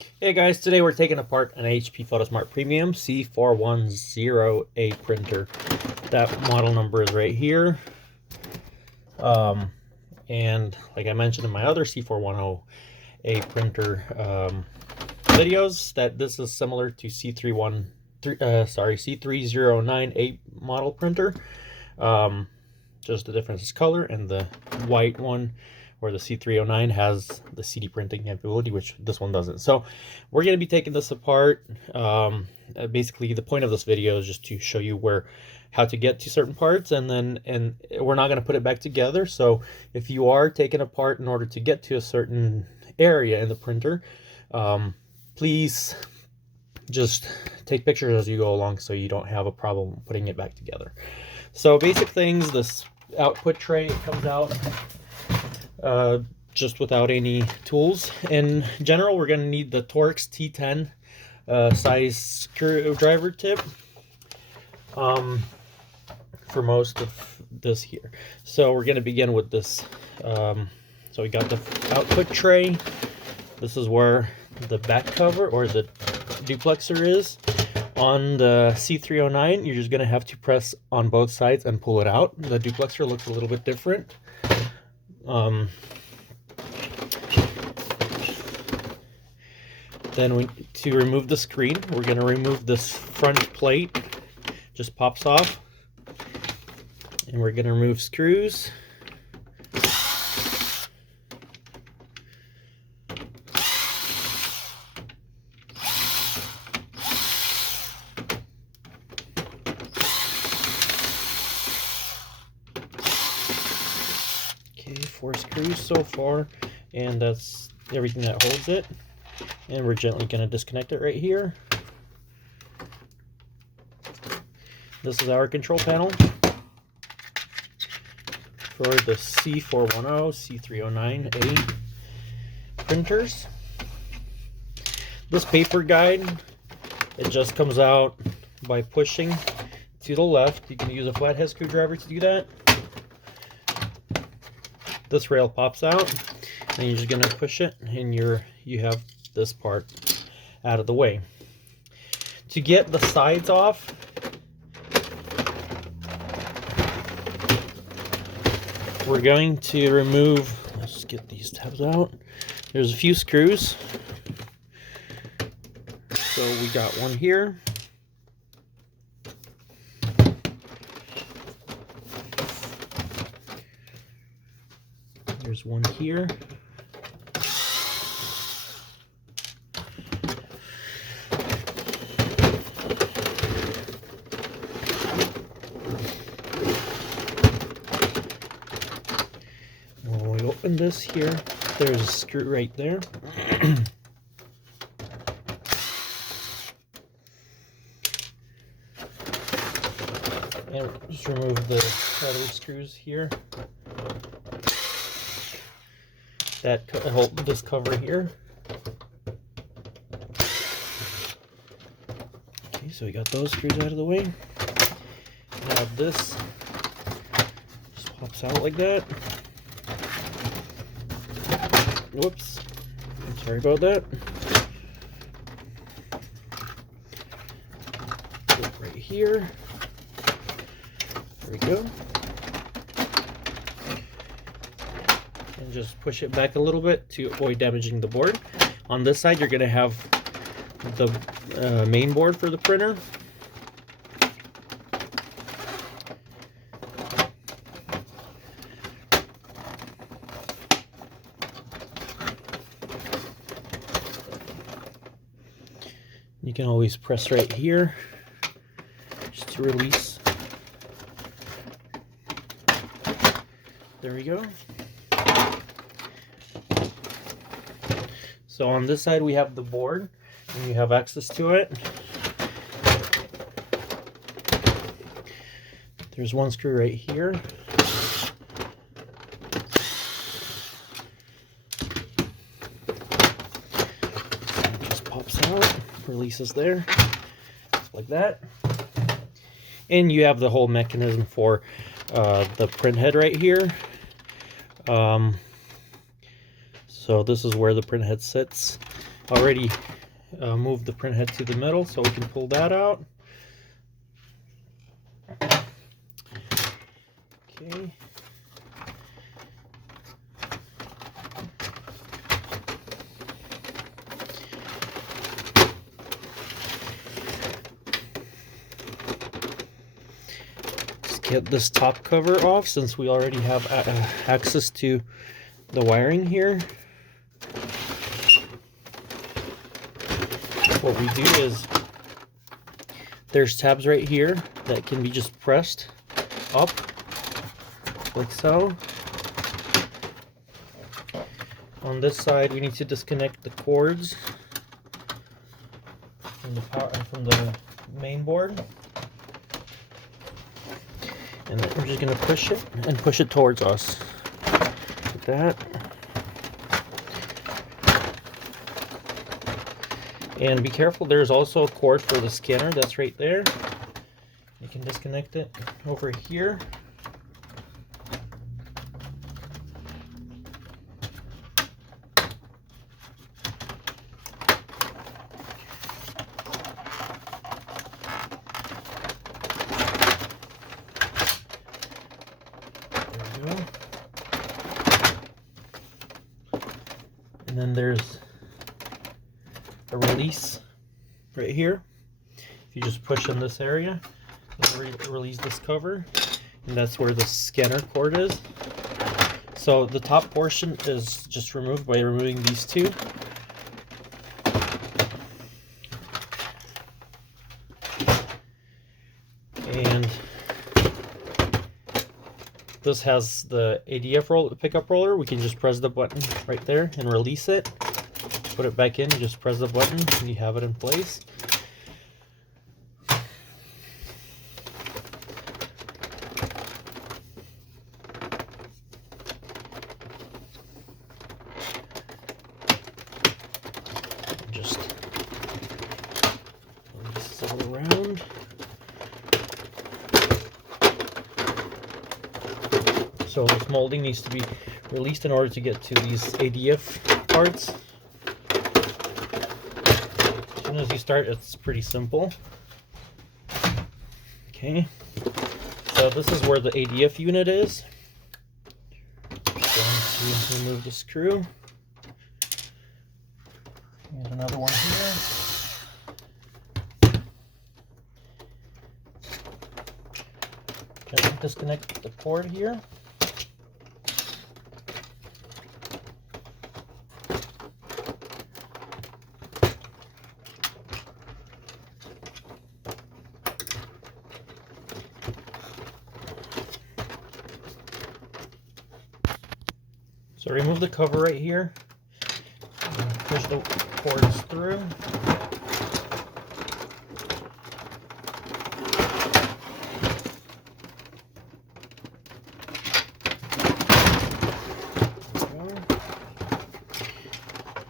Hey guys, today we're taking apart an HP Photosmart Premium C410a printer. That model number is right here. And like I mentioned in my other C410a printer videos, that this is similar to C309a model printer. Just the difference is color, and the white one, or the C309, has the CD printing capability, which this one doesn't. So we're going to be taking this apart. Basically, the point of this video is just to show you how to get to certain parts, and we're not going to put it back together. So if you are taking apart in order to get to a certain area in the printer, please just take pictures as you go along so you don't have a problem putting it back together. So basic things: this output tray comes out just without any tools. In general, we're going to need the Torx T10 size screwdriver tip for most of this here. So we're going to begin with this. So we got the output tray. This is where the back cover or the duplexer is. On the C309, you're just going to have to press on both sides and pull it out. The duplexer looks a little bit different. Then to remove the screen, we're going to remove this front plate. Just pops off. And we're going to remove screws. Okay, 4 screws so far, and that's everything that holds it. And we're gently going to disconnect it right here. This is our control panel for the C410, C309a printers. This paper guide, it just comes out by pushing to the left. You can use a flathead screwdriver to do that. This rail pops out, and you're just going to push it, and you have this part out of the way. To get the sides off, we're going to remove, let's get these tabs out. There's a few screws. So we got one here. There's one here. When we open this here, there's a screw right there. And just remove the other screws here that hold this cover here. Okay, so we got those screws out of the way. Now this just pops out like that. Whoops, I'm sorry about that. Put it right here. There we go. And just push it back a little bit to avoid damaging the board. On this side, you're going to have the main board for the printer. You can always press right here just to release. There we go. So on this side we have the board, and you have access to it. There's one screw right here. It just pops out, releases there, like that. And you have the whole mechanism for the print head right here. So this is where the print head sits, already moved the print head to the middle, so we can pull that out. Okay. Just get this top cover off since we already have access to the wiring here. What we do is there's tabs right here that can be just pressed up like so. On this side we need to disconnect the cords from the main board, and then we're just going to push it and push it towards us like that. And be careful, there's also a cord for the scanner that's right there. You can disconnect it over here. There we go. And then there's a release right here. If you just push in this area, it'll release this cover, and that's where the scanner cord is. So the top portion is just removed by removing these two. And this has the ADF pickup roller. We can just press the button right there and release it. Put it back in, you just press the button and you have it in place. Just release it all around. So this molding needs to be released in order to get to these ADF parts. As soon as you start, it's pretty simple. Okay, so this is where the ADF unit is. Just going to remove the screw. Here's another one here. Gently disconnect the cord here. So remove the cover right here, and push the cords through.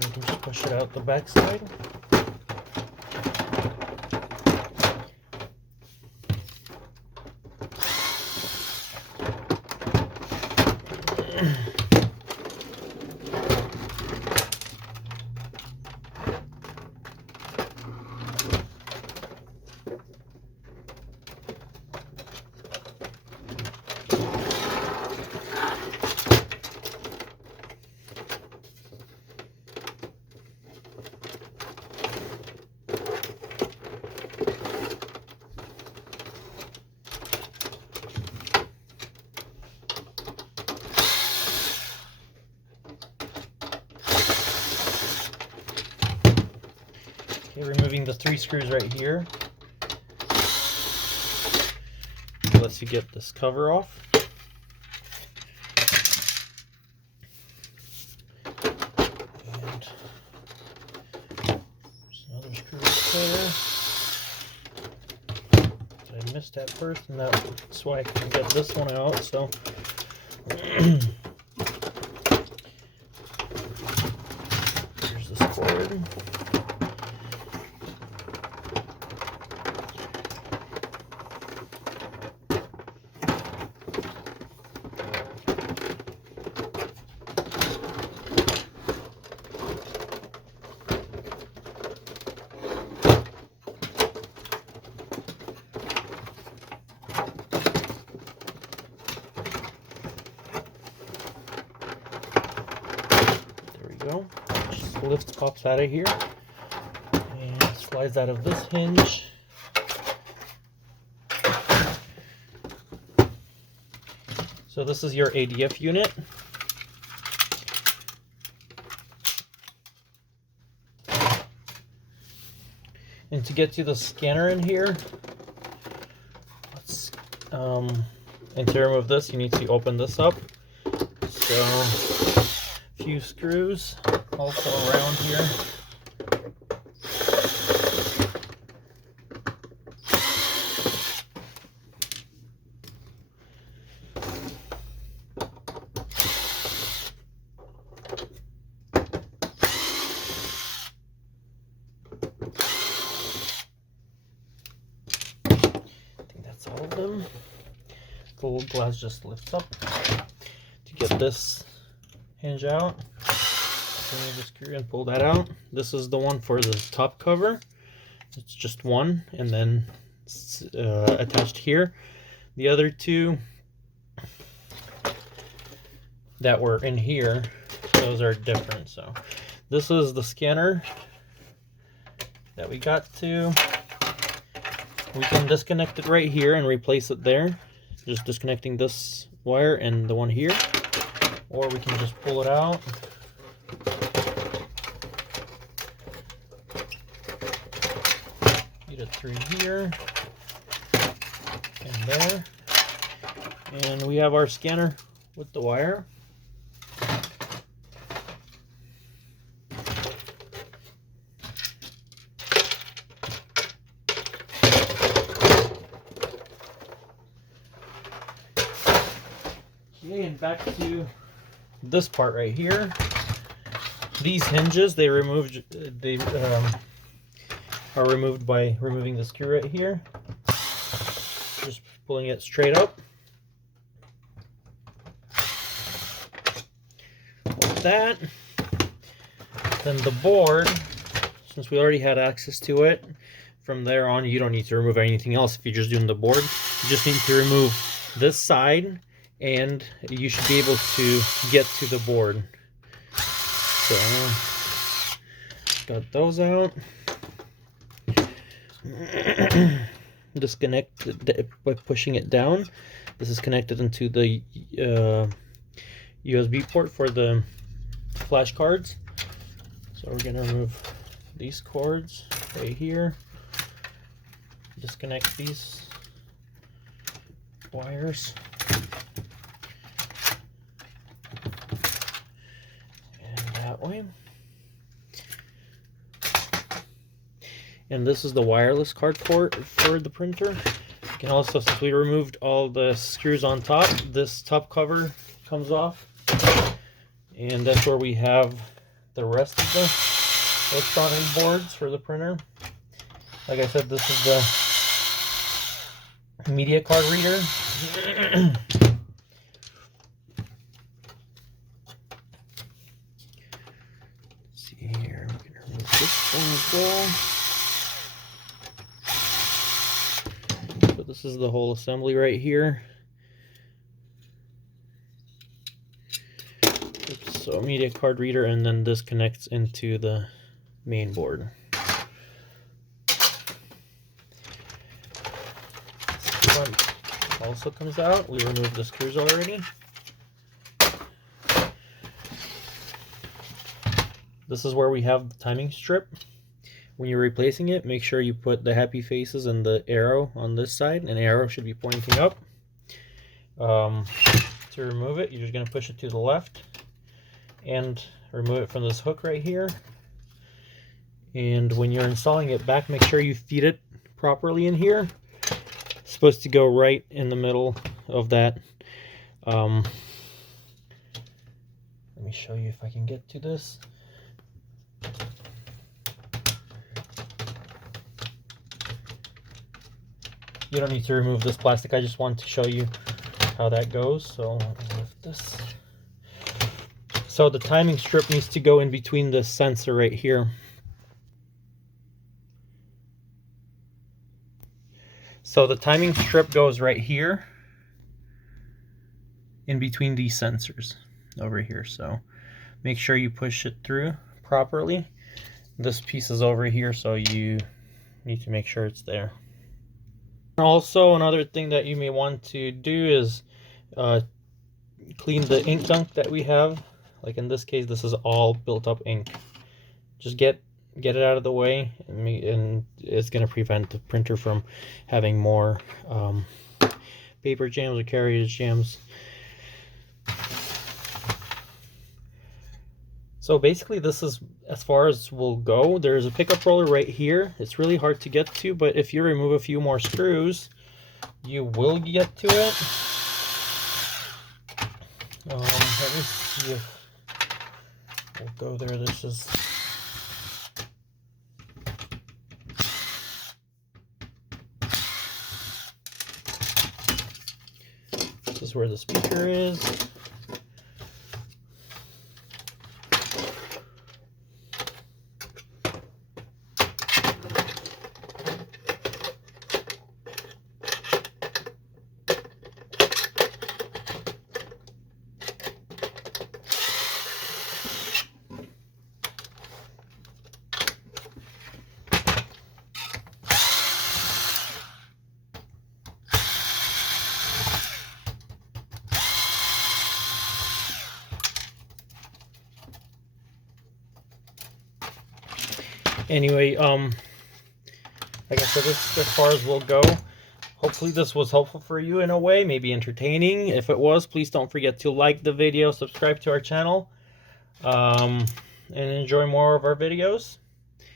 You can just push it out the back side. Okay, removing the 3 screws right here. It lets you get this cover off. And there's another screw right there. I missed at first, and that's why I can get this one out. So here's this cord. lift pops out of here and slides out of this hinge. So this is your ADF unit. And to get to the scanner in here, and to remove this, you need to open this up. So a few screws also around here. All of them. The little glass just lifts up to get this hinge out. Remove the screw and pull that out. This is the one for the top cover. It's just one, and then it's, attached here. The other two that were in here, those are different. So this is the scanner that we got to. We can disconnect it right here and replace it there. Just disconnecting this wire and the one here. Or we can just pull it out. Feed it through here and there. And we have our scanner with the wire. Okay, and back to this part right here. These hinges, they are removed by removing the screw right here. Just pulling it straight up. Like that. Then the board, since we already had access to it, from there on you don't need to remove anything else if you're just doing the board. You just need to remove this side, and you should be able to get to the board. So, got those out. Disconnect by pushing it down. This is connected into the USB port for the flash cards. So we're going to remove these cords right here. Disconnect these wires. Way. And this is the wireless card port for the printer. You can also, since we removed all the screws on top, this top cover comes off, and that's where we have the rest of the electronic boards for the printer. Like I said, this is the media card reader. Here, we're going to remove this one as well. So this is the whole assembly right here. Oops, so media card reader, and then this connects into the main board. This one also comes out. We removed the screws already. This is where we have the timing strip. When you're replacing it, make sure you put the happy faces and the arrow on this side, and the arrow should be pointing up. To remove it, you're just going to push it to the left and remove it from this hook right here. And when you're installing it back, make sure you feed it properly in here. It's supposed to go right in the middle of that. Let me show you if I can get to this. You don't need to remove this plastic. I just want to show you how that goes. So let me lift this. So the timing strip needs to go in between the sensor right here. So the timing strip goes right here in between these sensors over here. So make sure you push it through properly. This piece is over here, so you need to make sure it's there. Also, another thing that you may want to do is clean the ink gunk that we have. Like in this case, this is all built up ink. Just get it out of the way, and it's going to prevent the printer from having more paper jams or carriage jams. So basically this is as far as we'll go. There's a pickup roller right here. It's really hard to get to, but if you remove a few more screws, you will get to it. Let me see if we'll go there. This is where the speaker is. Anyway, like I said, this is as far as we'll go. Hopefully this was helpful for you in a way, maybe entertaining. If it was, please don't forget to like the video, subscribe to our channel, and enjoy more of our videos,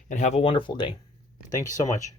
and have a wonderful day. Thank you so much.